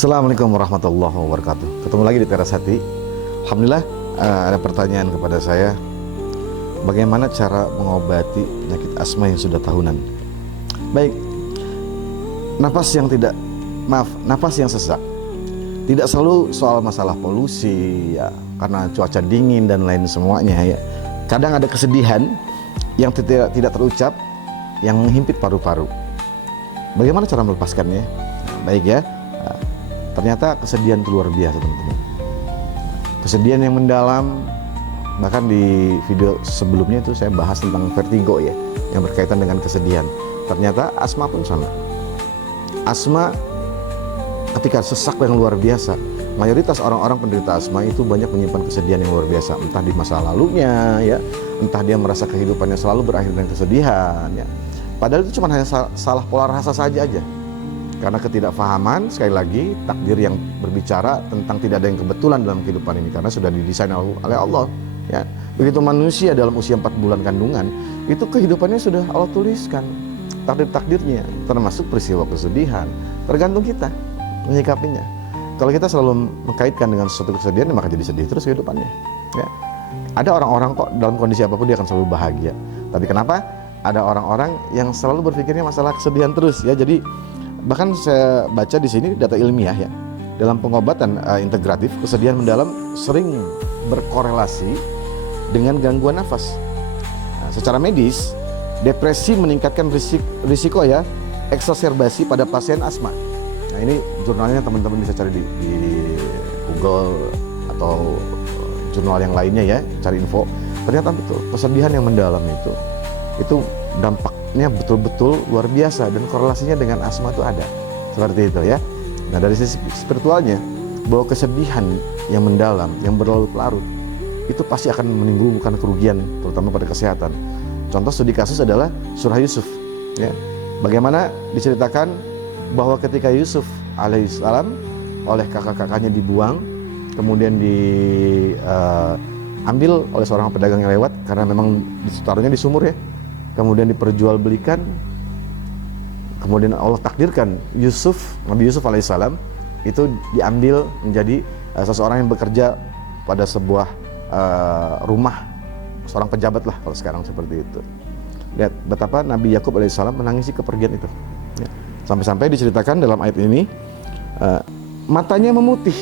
Assalamualaikum warahmatullahi wabarakatuh. Ketemu lagi di Teras Hati. Alhamdulillah, ada pertanyaan kepada saya, bagaimana cara mengobati penyakit asma yang sudah tahunan? Baik, napas yang sesak. Tidak selalu soal masalah polusi ya, karena cuaca dingin dan lain semuanya ya. Kadang ada kesedihan yang tidak terucap yang menghimpit paru-paru. Bagaimana cara melepaskannya? Baik ya. Ternyata kesedihan itu luar biasa, teman-teman. Kesedihan yang mendalam. Bahkan di video sebelumnya itu saya bahas tentang vertigo ya, yang berkaitan dengan kesedihan. Ternyata asma pun sama. Asma ketika sesak yang luar biasa, mayoritas orang-orang penderita asma itu banyak menyimpan kesedihan yang luar biasa. Entah di masa lalunya ya, entah dia merasa kehidupannya selalu berakhir dengan kesedihan ya. Padahal itu cuma hanya salah pola rasa saja aja. Karena ketidakfahaman, sekali lagi, takdir yang berbicara tentang tidak ada yang kebetulan dalam kehidupan ini, karena sudah didesain oleh Allah ya. Begitu manusia dalam usia 4 bulan kandungan, itu kehidupannya sudah Allah tuliskan, takdir-takdirnya, termasuk peristiwa kesedihan. Tergantung kita menyikapinya. Kalau kita selalu mengkaitkan dengan sesuatu kesedihan, maka jadi sedih terus kehidupannya ya. Ada orang-orang kok dalam kondisi apapun dia akan selalu bahagia. Tapi kenapa? Ada orang-orang yang selalu berpikirnya masalah kesedihan terus ya. Jadi bahkan saya baca di sini data ilmiah ya, dalam pengobatan integratif, kesedihan mendalam sering berkorelasi dengan gangguan nafas. Nah, secara medis, depresi meningkatkan risiko ya eksaserbasi pada pasien asma. Nah, ini jurnalnya teman-teman bisa cari di Google atau jurnal yang lainnya ya, cari info. Ternyata betul, kesedihan yang mendalam itu dampaknya betul-betul luar biasa, dan korelasinya dengan asma itu ada. Seperti itu ya. Nah, dari sisi spiritualnya, bahwa kesedihan yang mendalam, yang berlarut-larut, itu pasti akan menimbulkan kerugian, terutama pada kesehatan. Contoh studi kasus adalah surah Yusuf ya. Bagaimana diceritakan bahwa ketika Yusuf alaihissalam oleh kakak-kakaknya dibuang, kemudian diambil oleh seorang pedagang yang lewat, karena memang ditaruhnya di sumur ya, kemudian diperjualbelikan, kemudian Allah takdirkan Nabi Yusuf alaihissalam itu diambil menjadi seseorang yang bekerja pada sebuah rumah, seorang pejabat lah kalau sekarang seperti itu. Lihat betapa Nabi Yakub alaihissalam menangisi kepergian itu ya. Sampai-sampai diceritakan dalam ayat ini, matanya memutih,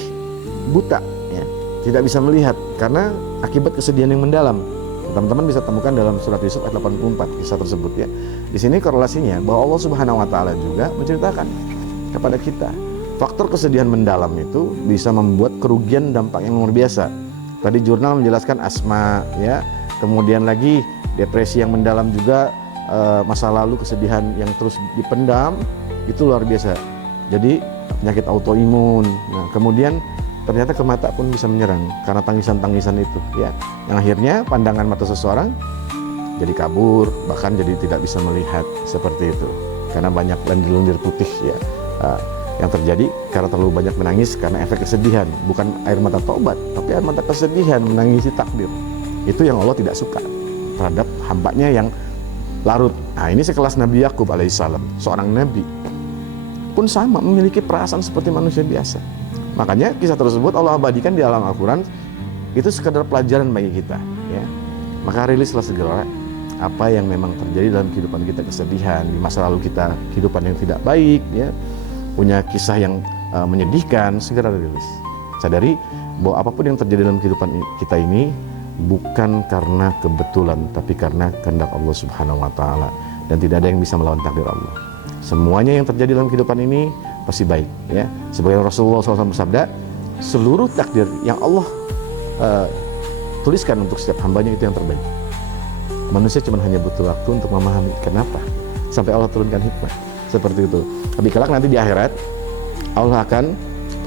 buta ya, tidak bisa melihat karena akibat kesedihan yang mendalam. Teman-teman bisa temukan dalam surat Yusuf ayat 84 kisah tersebut ya. Di sini korelasinya bahwa Allah Subhanahu wa taala juga menceritakan kepada kita, faktor kesedihan mendalam itu bisa membuat kerugian dampak yang luar biasa. Tadi jurnal menjelaskan asma ya, kemudian lagi depresi yang mendalam juga, masa lalu kesedihan yang terus dipendam itu luar biasa. Jadi penyakit autoimun. Nah, kemudian ternyata ke mata pun bisa menyerang karena tangisan-tangisan itu ya, yang akhirnya pandangan mata seseorang jadi kabur, bahkan jadi tidak bisa melihat seperti itu karena banyak lendir-lendir putih ya, yang terjadi karena terlalu banyak menangis karena efek kesedihan. Bukan air mata taubat, tapi air mata kesedihan, menangisi takdir. Itu yang Allah tidak suka terhadap hambanya yang larut. Nah, ini sekelas Nabi Yakub alaihissalam, seorang nabi pun sama memiliki perasaan seperti manusia biasa. Makanya kisah tersebut Allah abadikan di dalam Al-Quran, itu sekedar pelajaran bagi kita ya. Maka rilislah segera apa yang memang terjadi dalam kehidupan kita, kesedihan di masa lalu kita, kehidupan yang tidak baik ya, punya kisah yang menyedihkan, segera rilis. Sadari bahwa apapun yang terjadi dalam kehidupan kita ini bukan karena kebetulan, tapi karena kehendak Allah Subhanahu wa taala, dan tidak ada yang bisa melawan takdir Allah. Semuanya yang terjadi dalam kehidupan ini pasti baik ya. Sebagai Rasulullah SAW bersabda, seluruh takdir yang Allah tuliskan untuk setiap hambanya itu yang terbaik. Manusia cuma hanya butuh waktu untuk memahami kenapa sampai Allah turunkan hikmah seperti itu. Tapi kelak nanti di akhirat Allah akan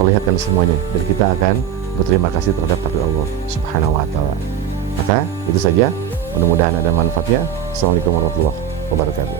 perlihatkan semuanya, dan kita akan berterima kasih terhadap takdir Allah Subhanahu wa taala. Maka itu saja, mudah-mudahan ada manfaatnya. Assalamualaikum warahmatullahi wabarakatuh.